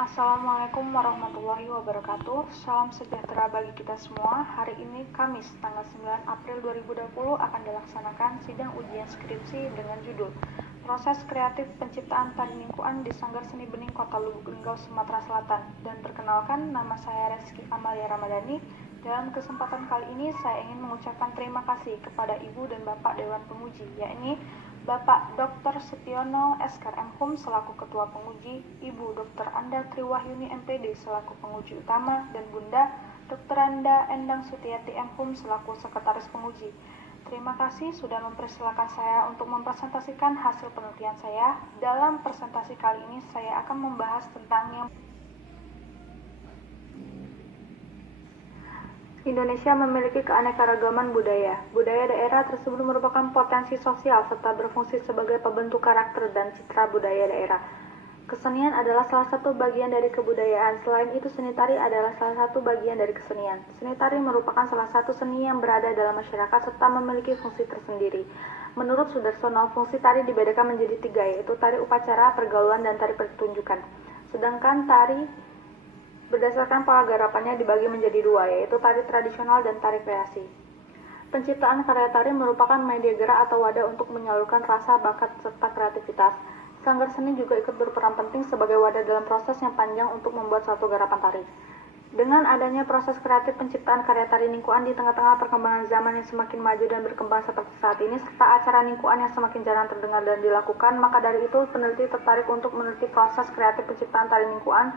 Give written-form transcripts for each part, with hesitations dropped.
Assalamualaikum warahmatullahi wabarakatuh. Salam sejahtera bagi kita semua. Hari ini Kamis, tanggal 9 April 2020 akan dilaksanakan sidang ujian skripsi dengan judul Proses Kreatif Penciptaan Tari Ningkuan di Sanggar Seni Bening Kota Lubuk Linggau, Sumatera Selatan. Dan perkenalkan, nama saya Reski Amalia Ramadhani. Dalam kesempatan kali ini saya ingin mengucapkan terima kasih kepada Ibu dan Bapak Dewan Penguji, yakni Bapak Dr. Setiono Eskar M.Hum selaku Ketua Penguji, Ibu Dr. Anda Triwahyuni MPD selaku Penguji Utama, dan Bunda Dr. Anda Endang Sutiati M.Hum selaku Sekretaris Penguji. Terima kasih sudah mempersilakan saya untuk mempresentasikan hasil penelitian saya. Dalam presentasi kali ini saya akan membahas tentang yang Indonesia memiliki keanekaragaman budaya. Budaya daerah tersebut merupakan potensi sosial serta berfungsi sebagai pembentuk karakter dan citra budaya daerah. Kesenian adalah salah satu bagian dari kebudayaan. Selain itu, seni tari adalah salah satu bagian dari kesenian. Seni tari merupakan salah satu seni yang berada dalam masyarakat serta memiliki fungsi tersendiri. Menurut Sudarsono, fungsi tari dibedakan menjadi 3, yaitu tari upacara, pergaulan, dan tari pertunjukan. Sedangkan tari berdasarkan pola garapannya dibagi menjadi 2, yaitu tari tradisional dan tari kreasi. Penciptaan karya tari merupakan media gerak atau wadah untuk menyalurkan rasa, bakat, serta kreativitas. Sanggar seni juga ikut berperan penting sebagai wadah dalam proses yang panjang untuk membuat suatu garapan tari. Dengan adanya proses kreatif penciptaan karya tari Ningkuan di tengah-tengah perkembangan zaman yang semakin maju dan berkembang seperti saat ini, serta acara Ningkuan yang semakin jarang terdengar dan dilakukan, maka dari itu peneliti tertarik untuk meneliti proses kreatif penciptaan tari Ningkuan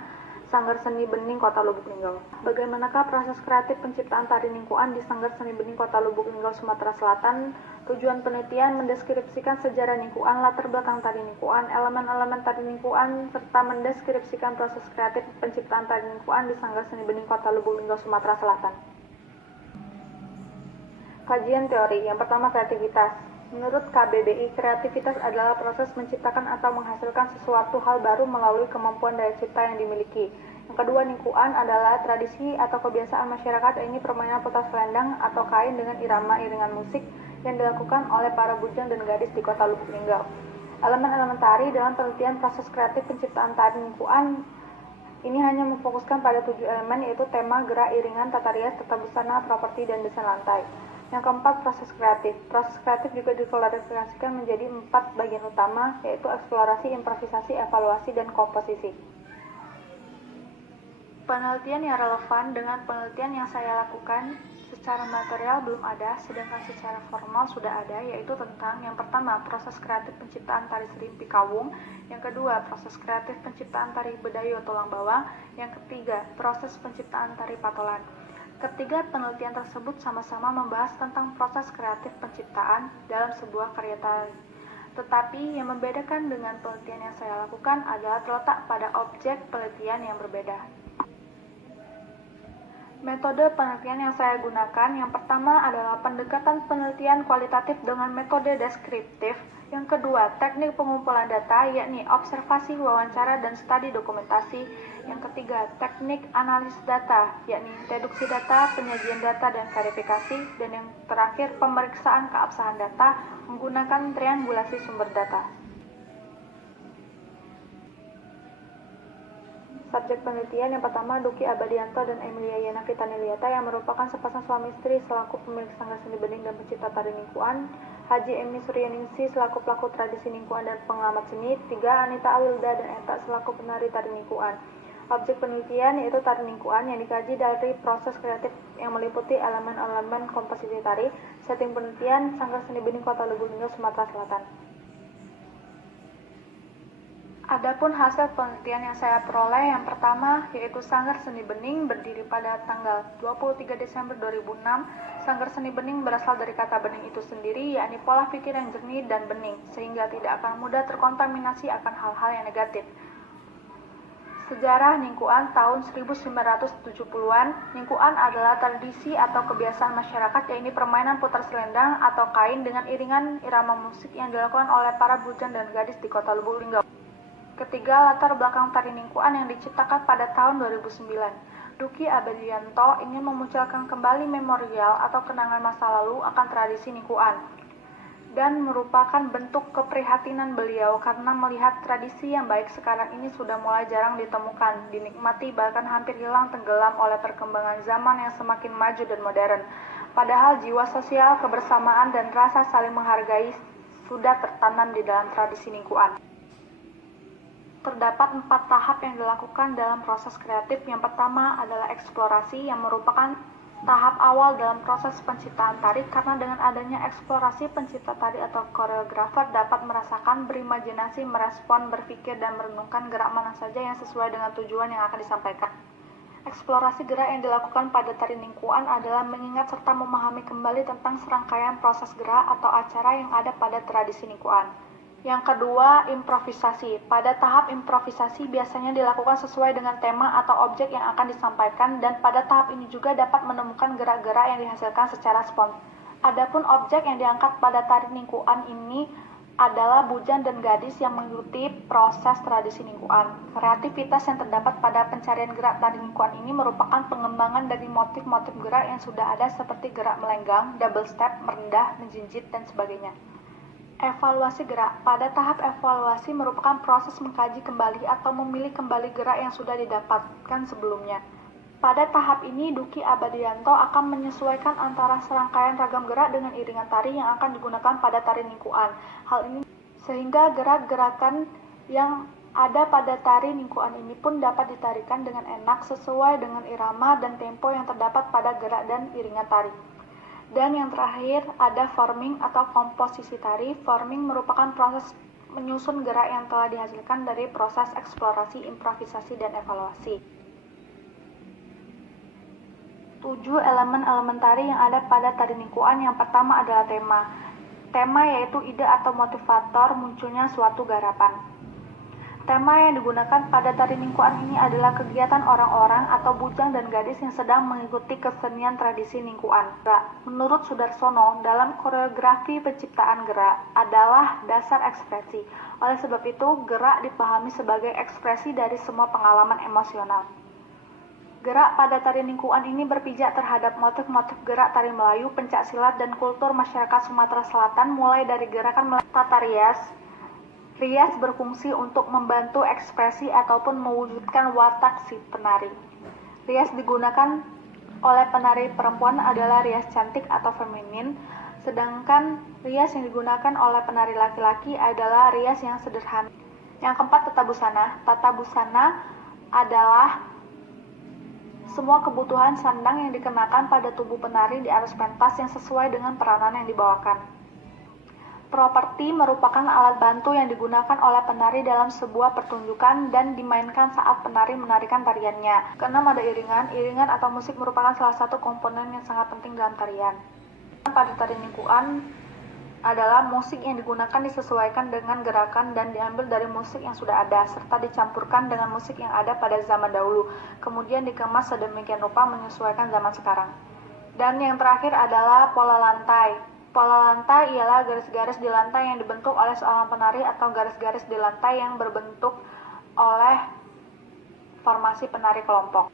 Sanggar Seni Bening Kota Lubuk Linggau. Bagaimanakah proses kreatif penciptaan tari Ningkuan di Sanggar Seni Bening Kota Lubuk Linggau, Sumatera Selatan? Tujuan penelitian mendeskripsikan sejarah Ningkuan, latar belakang tari Ningkuan, elemen-elemen tari Ningkuan, serta mendeskripsikan proses kreatif penciptaan tari Ningkuan di Sanggar Seni Bening Kota Lubuk Linggau, Sumatera Selatan. Kajian teori. Yang pertama, kreativitas. Menurut KBBI, kreativitas adalah proses menciptakan atau menghasilkan sesuatu hal baru melalui kemampuan daya cipta yang dimiliki. Yang kedua, Ningkuan adalah tradisi atau kebiasaan masyarakat, ini permainan putar selendang atau kain dengan irama iringan musik yang dilakukan oleh para bujang dan gadis di Kota Lubuk Linggau. Elemen-elemen tari dalam penelitian proses kreatif penciptaan tari Ningkuan ini hanya memfokuskan pada 7 elemen, yaitu tema, gerak, iringan, tata rias, tata busana, properti, dan desain lantai. Yang keempat, proses kreatif. Proses kreatif juga diklasifikasikan menjadi 4 bagian utama, yaitu eksplorasi, improvisasi, evaluasi, dan komposisi. Penelitian yang relevan dengan penelitian yang saya lakukan secara material belum ada, sedangkan secara formal sudah ada, yaitu tentang yang pertama, proses kreatif penciptaan tari serimpi kawung, yang kedua, proses kreatif penciptaan tari bedayo tulang bawang, yang ketiga, proses penciptaan tari patolan. Ketiga penelitian tersebut sama-sama membahas tentang proses kreatif penciptaan dalam sebuah karya tari. Tetapi yang membedakan dengan penelitian yang saya lakukan adalah terletak pada objek penelitian yang berbeda. Metode penelitian yang saya gunakan yang pertama adalah pendekatan penelitian kualitatif dengan metode deskriptif. Yang kedua, teknik pengumpulan data, yakni observasi, wawancara, dan studi dokumentasi. Yang ketiga, teknik analisis data, yakni deduksi data, penyajian data, dan verifikasi. Dan yang terakhir, pemeriksaan keabsahan data menggunakan triangulasi sumber data. Subjek penelitian yang pertama, Duki Abadianto dan Emilia Yenaki Taniliata yang merupakan sepasang suami istri selaku pemilik Sanggar Seni Bening dan pencipta tari Ningkuan. Haji Emi Suryaningsih selaku pelaku tradisi Ningkuan dan pengamat seni. 3. Anita Awilda dan Eta selaku penari tari Ningkuan. Objek penelitian yaitu tari Ningkuan yang dikaji dari proses kreatif yang meliputi elemen-elemen komposisi tari. Setting penelitian Sanggar Seni Bening Kota Lubuk Linggau, Sumatera Selatan. Adapun hasil penelitian yang saya peroleh yang pertama yaitu Sanggar Seni Bening berdiri pada tanggal 23 Desember 2006. Sanggar Seni Bening berasal dari kata bening itu sendiri, yakni pola pikir yang jernih dan bening, sehingga tidak akan mudah terkontaminasi akan hal-hal yang negatif. Sejarah Ningkuan tahun 1970-an. Ningkuan adalah tradisi atau kebiasaan masyarakat, yaitu permainan putar selendang atau kain dengan iringan irama musik yang dilakukan oleh para bujang dan gadis di Kota Lubuk Linggau. Ketiga, latar belakang tari Ningkuan yang diciptakan pada tahun 2009. Duki Abadianto ingin memunculkan kembali memorial atau kenangan masa lalu akan tradisi Ningkuan. dan merupakan bentuk keprihatinan beliau karena melihat tradisi yang baik sekarang ini sudah mulai jarang ditemukan, dinikmati bahkan hampir hilang tenggelam oleh perkembangan zaman yang semakin maju dan modern. Padahal jiwa sosial, kebersamaan, dan rasa saling menghargai sudah tertanam di dalam tradisi Ningkuan. Terdapat 4 tahap yang dilakukan dalam proses kreatif. Yang pertama adalah eksplorasi, yang merupakan tahap awal dalam proses penciptaan tari, karena dengan adanya eksplorasi, pencipta tari atau koreografer dapat merasakan, berimajinasi, merespon, berpikir, dan merenungkan gerak mana saja yang sesuai dengan tujuan yang akan disampaikan. Eksplorasi gerak yang dilakukan pada tari Ningkuan adalah mengingat serta memahami kembali tentang serangkaian proses gerak atau acara yang ada pada tradisi Ningkuan. Yang kedua, improvisasi. Pada tahap improvisasi biasanya dilakukan sesuai dengan tema atau objek yang akan disampaikan, dan pada tahap ini juga dapat menemukan gerak-gerak yang dihasilkan secara spontan. Adapun objek yang diangkat pada tari Ningkuan ini adalah bujang dan gadis yang mengikuti proses tradisi Ningkuan. Kreativitas yang terdapat pada pencarian gerak tari Ningkuan ini merupakan pengembangan dari motif-motif gerak yang sudah ada seperti gerak melenggang, double step, merendah, menjinjit, dan sebagainya. Evaluasi gerak. Pada tahap evaluasi merupakan proses mengkaji kembali atau memilih kembali gerak yang sudah didapatkan sebelumnya. Pada tahap ini, Duki Abadianto akan menyesuaikan antara serangkaian ragam gerak dengan iringan tari yang akan digunakan pada tari Ningkuan. Hal ini sehingga gerak-gerakan yang ada pada tari Ningkuan ini pun dapat ditarikan dengan enak sesuai dengan irama dan tempo yang terdapat pada gerak dan iringan tari. Dan yang terakhir ada forming atau komposisi tari. Forming merupakan proses menyusun gerak yang telah dihasilkan dari proses eksplorasi, improvisasi, dan evaluasi. 7 elemen-elemen tari yang ada pada tari Ningkuan. Yang pertama adalah tema. Tema yaitu ide atau motivator munculnya suatu garapan. Tema yang digunakan pada tari Ningkuan ini adalah kegiatan orang-orang atau bujang dan gadis yang sedang mengikuti kesenian tradisi Ningkuan. Menurut Sudarsono, dalam koreografi penciptaan gerak adalah dasar ekspresi. Oleh sebab itu, gerak dipahami sebagai ekspresi dari semua pengalaman emosional. Gerak pada tari Ningkuan ini berpijak terhadap motif-motif gerak tari Melayu, pencaksilat, dan kultur masyarakat Sumatera Selatan, mulai dari gerakan tata rias. Rias berfungsi untuk membantu ekspresi ataupun mewujudkan watak si penari. Rias digunakan oleh penari perempuan adalah rias cantik atau feminin, sedangkan rias yang digunakan oleh penari laki-laki adalah rias yang sederhana. Yang keempat, tata busana. Tata busana adalah semua kebutuhan sandang yang dikenakan pada tubuh penari di atas pentas yang sesuai dengan peranan yang dibawakan. Properti merupakan alat bantu yang digunakan oleh penari dalam sebuah pertunjukan dan dimainkan saat penari menarikan tariannya. Keenam ada iringan. Iringan atau musik merupakan salah satu komponen yang sangat penting dalam tarian. Pada tari Ningkuan adalah musik yang digunakan disesuaikan dengan gerakan dan diambil dari musik yang sudah ada, serta dicampurkan dengan musik yang ada pada zaman dahulu, kemudian dikemas sedemikian rupa menyesuaikan zaman sekarang. Dan yang terakhir adalah pola lantai. Pola lantai ialah garis-garis di lantai yang dibentuk oleh seorang penari atau garis-garis di lantai yang berbentuk oleh formasi penari kelompok.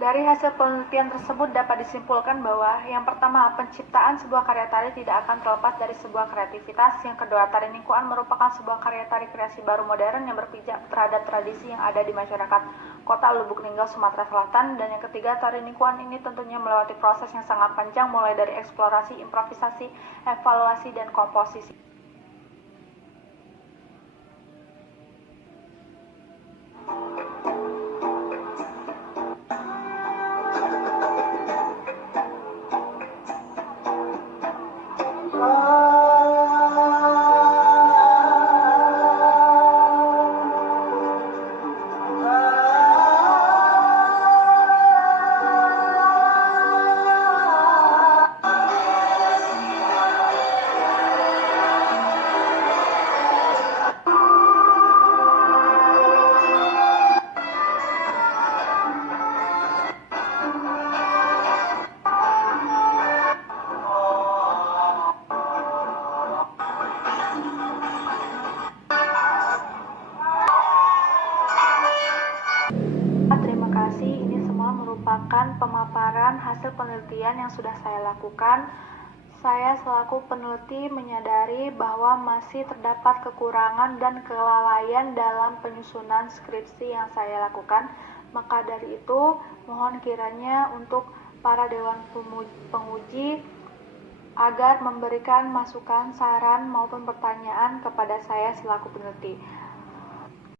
Dari hasil penelitian tersebut dapat disimpulkan bahwa yang pertama, penciptaan sebuah karya tari tidak akan terlepas dari sebuah kreativitas. Yang kedua, tari Ningkuan merupakan sebuah karya tari kreasi baru modern yang berpijak terhadap tradisi yang ada di masyarakat Kota Lubuk Linggau, Sumatera Selatan. Dan yang ketiga, tari Ningkuan ini tentunya melewati proses yang sangat panjang mulai dari eksplorasi, improvisasi, evaluasi, dan komposisi. Terima kasih. Ini semua merupakan pemaparan hasil penelitian yang sudah saya lakukan, saya selaku peneliti menyadari bahwa masih terdapat kekurangan dan kelalaian dalam penyusunan skripsi yang saya lakukan. Maka dari itu, mohon kiranya untuk para dewan penguji agar memberikan masukan, saran, maupun pertanyaan kepada saya selaku peneliti.